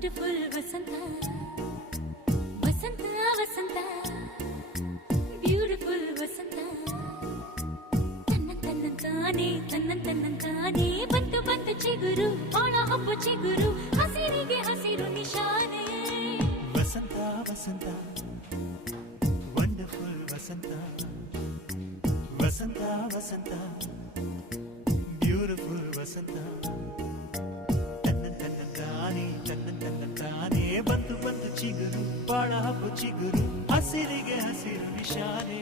wonderful ವಸಂತ ವಸಂತ ವಸಂತ beautiful ವಸಂತ ತನ್ನಂತಾನೆ ಬಂತು ಬಂತು ಚಿಗುರು ಒಣ ಹಬ್ಬ ಚಿಗುರು ಹಸಿರಿಗೆ ಹಸಿರು ನಿಶಾನೆ ವಸಂತ ವಸಂತ ವಂಡರ್ಫುಲ್ ವಸಂತ ವಸಂತ ವಸಂತ ಬ್ಯೂಟಿಫುಲ್ ವಸಂತ ತನ್ನಂತಾನೆ ಬಂತು ಬಂತು ಚಿಗುರು ಬಾಳ ಹಬ್ಬ ಚಿಗುರು ಹಸಿರಿಗೆ ಹಸಿರು ನಿಶಾನೆ